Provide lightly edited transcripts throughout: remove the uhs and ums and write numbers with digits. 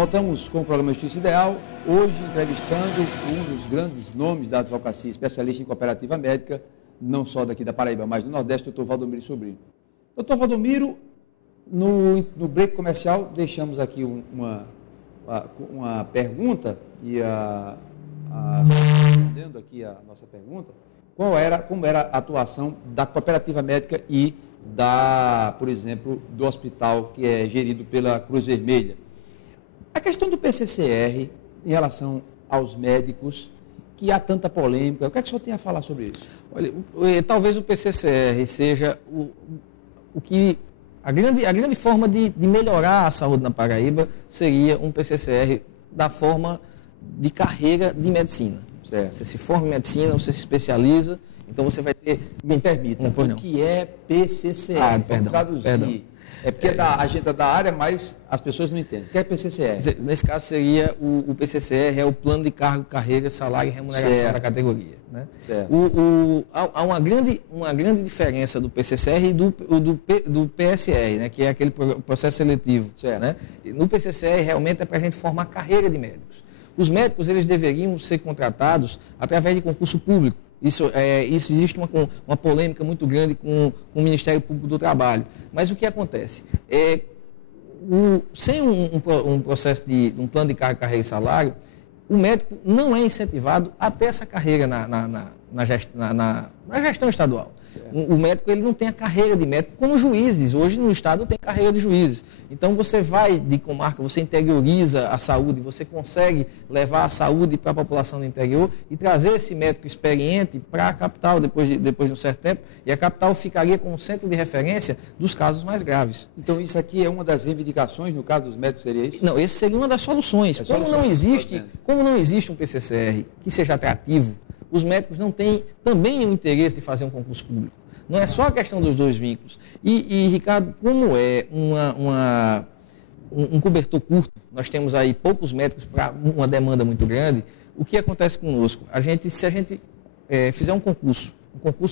Voltamos com o programa Justiça Ideal, hoje entrevistando um dos grandes nomes da advocacia, especialista em cooperativa médica, não só daqui da Paraíba, mas do Nordeste, doutor Valdomiro Sobrinho. Doutor Valdomiro, no break comercial, deixamos aqui uma pergunta, e respondendo aqui a nossa pergunta, como era a atuação da cooperativa médica e por exemplo, do hospital que é gerido pela Cruz Vermelha. A questão do PCCR em relação aos médicos, que há tanta polêmica, o que é que o senhor tem a falar sobre isso? Olha, talvez o PCCR seja o que... A grande forma de melhorar a saúde na Paraíba seria um PCCR da forma de carreira de medicina. Certo. Você se forma em medicina, você se especializa, então você vai ter... Me permita, o que é PCCR? Perdão. É porque a gente é da área, mas as pessoas não entendem. O que é PCCR? Nesse caso seria o PCCR, é o plano de cargo, carreira, salário e remuneração da categoria. Né? Há uma grande diferença do PCCR e do PSR, né? Que é aquele processo seletivo. Né? No PCCR, realmente é para a gente formar carreira de médicos. Os médicos, eles deveriam ser contratados através de concurso público. Isso existe uma polêmica muito grande com o Ministério Público do Trabalho. Mas o que acontece? Sem um processo de um plano de carreira e salário, o médico não é incentivado a ter essa carreira na gestão estadual. O médico ele não tem a carreira de médico como juízes. Hoje no estado tem carreira de juízes. Então você vai de comarca, você interioriza a saúde, você consegue levar a saúde para a população do interior e trazer esse médico experiente para a capital depois de um certo tempo. E a capital ficaria como centro de referência dos casos mais graves. Então isso aqui é uma das reivindicações, no caso dos médicos, seria isso? Não, esse seria uma das soluções. Como não existe um PCCR que seja atrativo, os médicos não têm também o interesse de fazer um concurso público. Não é só a questão dos dois vínculos. E Ricardo, como é um cobertor curto, nós temos aí poucos médicos para uma demanda muito grande, o que acontece conosco? Se a gente fizer um concurso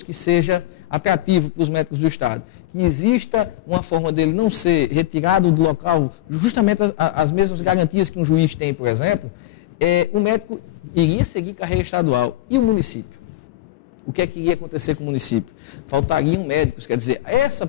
que seja atrativo para os médicos do Estado, que exista uma forma dele não ser retirado do local, justamente as mesmas garantias que um juiz tem, por exemplo, o médico iria seguir carreira estadual. E o município? O que é que iria acontecer com o município? Faltariam médicos, quer dizer,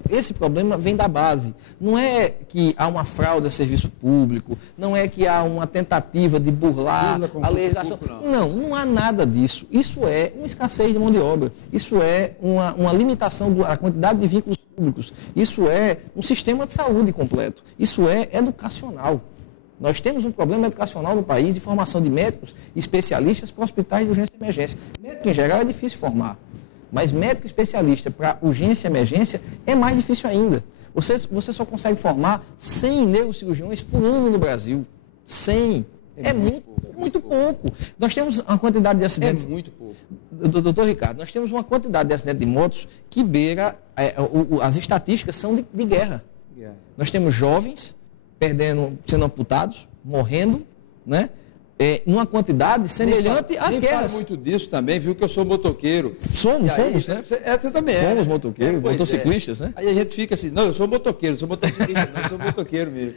esse problema vem da base. Não é que há uma fraude a serviço público, não é que há uma tentativa de burlar a legislação. Não há nada disso. Isso é uma escassez de mão de obra, isso é uma limitação da quantidade de vínculos públicos, isso é um sistema de saúde completo, isso é educacional. Nós temos um problema educacional no país de formação de médicos e especialistas para hospitais de urgência e emergência. Médico, em geral, é difícil formar, mas médico especialista para urgência e emergência é mais difícil ainda. Você só consegue formar 100 neurocirurgiões por ano no Brasil. 100. É muito pouco. Nós temos uma quantidade de acidentes... É muito pouco. Doutor Ricardo, nós temos uma quantidade de acidentes de motos que beira... as estatísticas são de guerra. Nós temos jovens... sendo amputados, morrendo, né? Numa quantidade semelhante às guerras. Fala muito disso também, viu que eu sou motoqueiro. Fomos, né? Você também Fomos motoqueiros, motociclistas, né? Aí a gente fica assim, não, eu sou motoqueiro, sou motociclista, não, eu sou motoqueiro mesmo.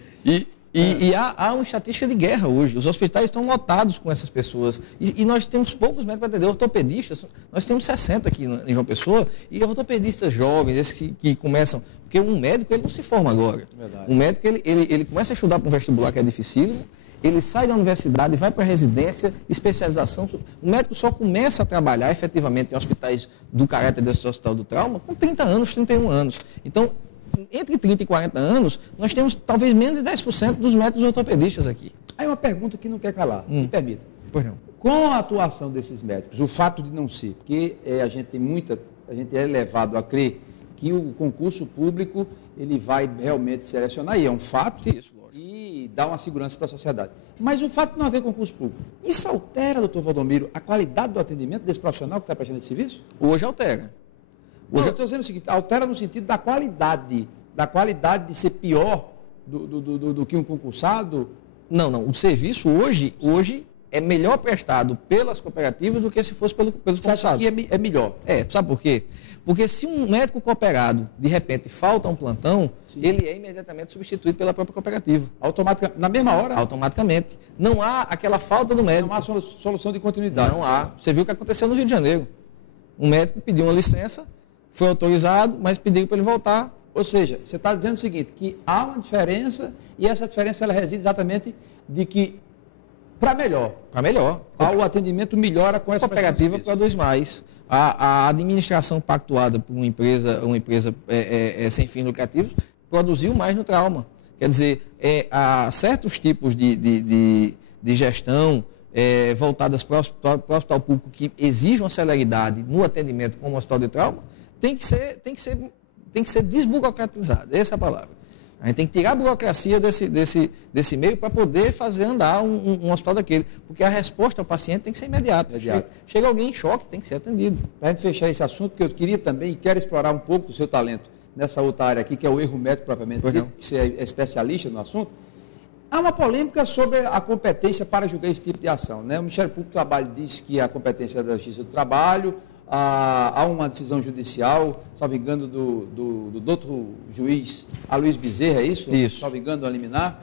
E há uma estatística de guerra hoje. Os hospitais estão lotados com essas pessoas. E nós temos poucos médicos para atender. Ortopedistas, nós temos 60 aqui em João Pessoa, e ortopedistas jovens, esses que começam... Porque um médico, ele não se forma agora. Verdade. Um médico, ele começa a estudar para um vestibular, que é dificílimo, ele sai da universidade, vai para a residência, especialização. O médico só começa a trabalhar efetivamente em hospitais do caráter desse hospital do trauma com 30 anos, 31 anos. Então, entre 30 e 40 anos, nós temos talvez menos de 10% dos médicos ortopedistas aqui. Aí uma pergunta que não quer calar, me permita. Pois não. Com a atuação desses médicos, o fato de não ser, porque a gente é levado a crer que o concurso público ele vai realmente selecionar, e é um fato, isso, lógico, e dá uma segurança para a sociedade. Mas o fato de não haver concurso público, isso altera, doutor Valdomiro, a qualidade do atendimento desse profissional que está prestando esse serviço? Hoje altera. Eu estou dizendo o seguinte, altera no sentido da qualidade de ser pior do que um concursado? Não. O serviço hoje é melhor prestado pelas cooperativas do que se fosse pelos concursados. Você acha que é melhor? Sabe por quê? Porque se um médico cooperado, de repente, falta um plantão, sim, ele é imediatamente substituído pela própria cooperativa. Automaticamente, na mesma hora? Automaticamente. Não há aquela falta do médico. Não há solução de continuidade. Não há. Você viu o que aconteceu no Rio de Janeiro. Um médico pediu uma licença, foi autorizado, mas pediu para ele voltar. Ou seja, você está dizendo o seguinte, que há uma diferença e essa diferença ela reside exatamente de que, para melhor. Para melhor. O atendimento melhora com essa cooperativa produz mais. A administração pactuada por uma empresa sem fins lucrativos produziu mais no trauma. Quer dizer, há certos tipos de gestão voltadas para o hospital público que exigem uma celeridade no atendimento como o hospital de trauma, tem que ser desburocratizado. Essa é a palavra. A gente tem que tirar a burocracia desse meio para poder fazer andar um hospital daquele. Porque a resposta ao paciente tem que ser imediata. Chega alguém em choque, tem que ser atendido. Para a gente fechar esse assunto, porque eu queria também, quero explorar um pouco do seu talento nessa outra área aqui, que é o erro médico propriamente dito, que você é especialista no assunto. Há uma polêmica sobre a competência para julgar esse tipo de ação, né? O Ministério Público do Trabalho diz que a competência é da Justiça do Trabalho. Há uma decisão judicial, salvo engano, do doutor juiz Aloysio Bezerra, é isso? Isso. Salvo engano, liminar.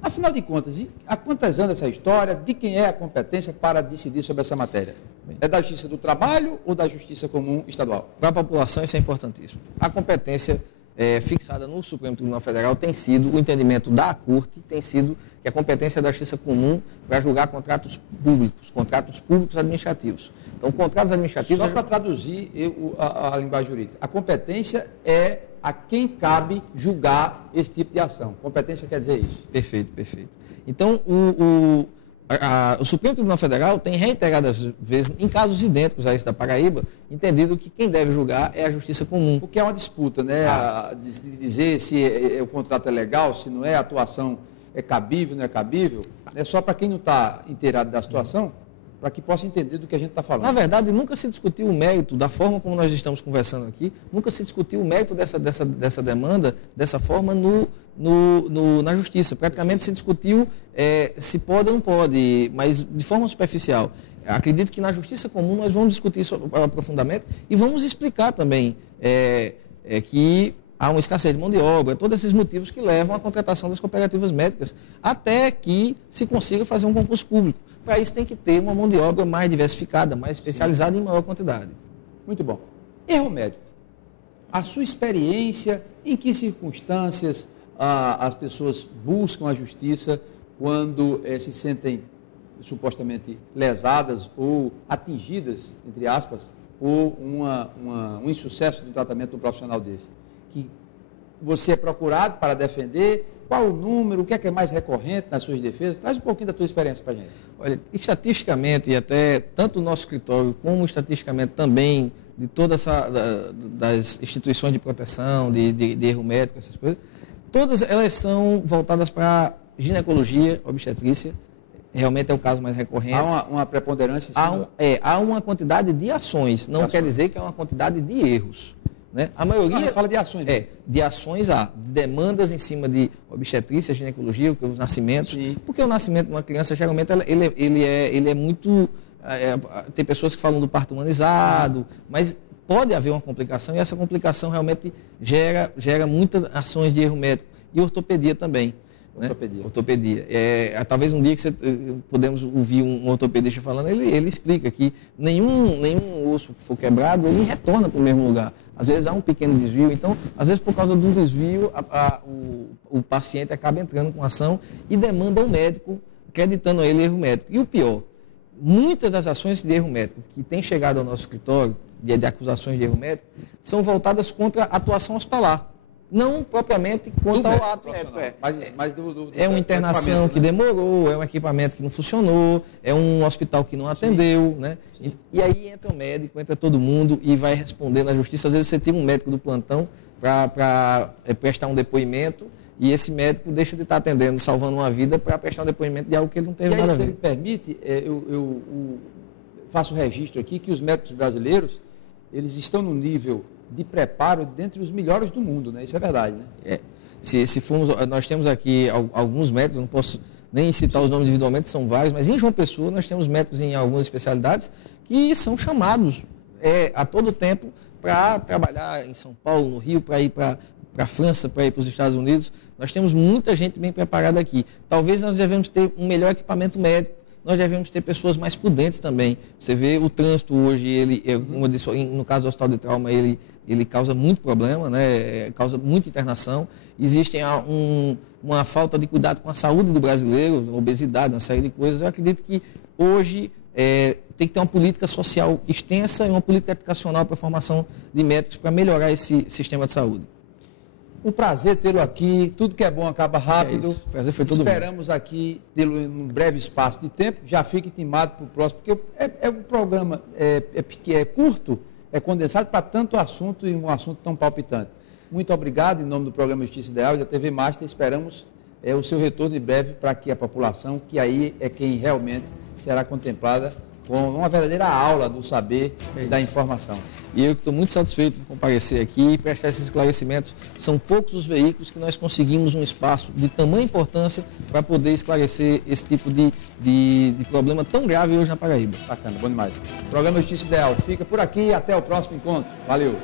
Afinal de contas, há quantos anos essa história? De quem é a competência para decidir sobre essa matéria? É da Justiça do Trabalho ou da Justiça Comum Estadual? Para a população isso é importantíssimo. A competência fixada no Supremo Tribunal Federal tem sido, o entendimento da Corte tem sido que a competência é da Justiça Comum para julgar contratos públicos administrativos. Então, contratos administrativos... Só para traduzir a linguagem jurídica, a competência é a quem cabe julgar esse tipo de ação. Competência quer dizer isso. Perfeito. Então, o Supremo Tribunal Federal tem reiteradas vezes, em casos idênticos a esse da Paraíba, entendido que quem deve julgar é a Justiça Comum. Porque é uma disputa, né? De dizer se o contrato é legal, se não é, a atuação é cabível, não é cabível. É só para quem não está inteirado da situação, para que possa entender do que a gente está falando. Na verdade, nunca se discutiu o mérito, da forma como nós estamos conversando aqui, nunca se discutiu o mérito dessa demanda, dessa forma, na Justiça. Praticamente se discutiu se pode ou não pode, mas de forma superficial. Acredito que na Justiça Comum nós vamos discutir isso aprofundadamente e vamos explicar também que há uma escassez de mão de obra, todos esses motivos que levam à contratação das cooperativas médicas, até que se consiga fazer um concurso público. Para isso tem que ter uma mão de obra mais diversificada, mais especializada, sim, em maior quantidade. Muito bom. Erro médico. A sua experiência, em que circunstâncias as pessoas buscam a justiça quando se sentem supostamente lesadas ou atingidas, entre aspas, por um insucesso do tratamento de um profissional desse? Que você é procurado para defender, qual o número, o que é mais recorrente nas suas defesas? Traz um pouquinho da tua experiência para a gente. Olha, estatisticamente, e até tanto o nosso escritório, como estatisticamente também de todas das instituições de proteção, de erro médico, essas coisas, todas elas são voltadas para ginecologia, obstetrícia, realmente é o caso mais recorrente. Há uma preponderância? Há uma quantidade de ações, não quer dizer que é uma quantidade de erros. Né? A maioria fala de ações. De ações de demandas em cima de obstetrícia, ginecologia, os nascimentos. Sim. Porque o nascimento de uma criança, geralmente, ele é muito... tem pessoas que falam do parto humanizado, mas pode haver uma complicação e essa complicação realmente gera muitas ações de erro médico. E ortopedia também. Ortopedia. Talvez um dia que podemos ouvir um ortopedista falando, ele explica que nenhum osso que for quebrado, ele retorna para o mesmo lugar. Às vezes há um pequeno desvio, então, às vezes por causa do desvio, o paciente acaba entrando com ação e demanda ao médico, acreditando a ele erro médico. E o pior, muitas das ações de erro médico que têm chegado ao nosso escritório, de acusações de erro médico, são voltadas contra a atuação hospitalar. Não propriamente quanto ao ato médico. É uma internação que demorou, é um equipamento que não funcionou, é um hospital que não atendeu, né? Sim. E aí entra o médico, entra todo mundo e vai responder na justiça. Às vezes você tira um médico do plantão para prestar um depoimento e esse médico deixa de estar atendendo, salvando uma vida para prestar um depoimento de algo que ele não teve nada a ver. Se me permite, eu faço registro aqui que os médicos brasileiros, eles estão no nível de preparo dentre os melhores do mundo, né? Isso é verdade, né? Se formos, nós temos aqui alguns médicos, não posso nem citar os nomes individualmente, são vários, mas em João Pessoa nós temos médicos em algumas especialidades que são chamados a todo tempo para trabalhar em São Paulo, no Rio, para ir para a França, para ir para os Estados Unidos. Nós temos muita gente bem preparada aqui. Talvez nós devemos ter um melhor equipamento médico, nós devemos ter pessoas mais prudentes também. Você vê o trânsito hoje, como eu disse, no caso do hospital de trauma, ele causa muito problema, né? Causa muita internação. Existe uma falta de cuidado com a saúde do brasileiro, obesidade, uma série de coisas. Eu acredito que hoje tem que ter uma política social extensa e uma política educacional para a formação de médicos para melhorar esse sistema de saúde. Um prazer tê-lo aqui. Tudo que é bom acaba rápido. O prazer foi todo Esperamos aqui tê-lo em um breve espaço de tempo. Já fique intimado para o próximo, porque um programa é curto, é condensado para tanto assunto e um assunto tão palpitante. Muito obrigado em nome do programa Justiça Ideal e da TV Master. Esperamos o seu retorno em breve para que a população, que aí é quem realmente será contemplada com uma verdadeira aula do saber e da informação. E eu estou muito satisfeito por comparecer aqui e prestar esses esclarecimentos. São poucos os veículos que nós conseguimos um espaço de tamanha importância para poder esclarecer esse tipo de problema tão grave hoje na Paraíba. Bacana, bom demais. O programa Justiça Ideal fica por aqui e até o próximo encontro. Valeu!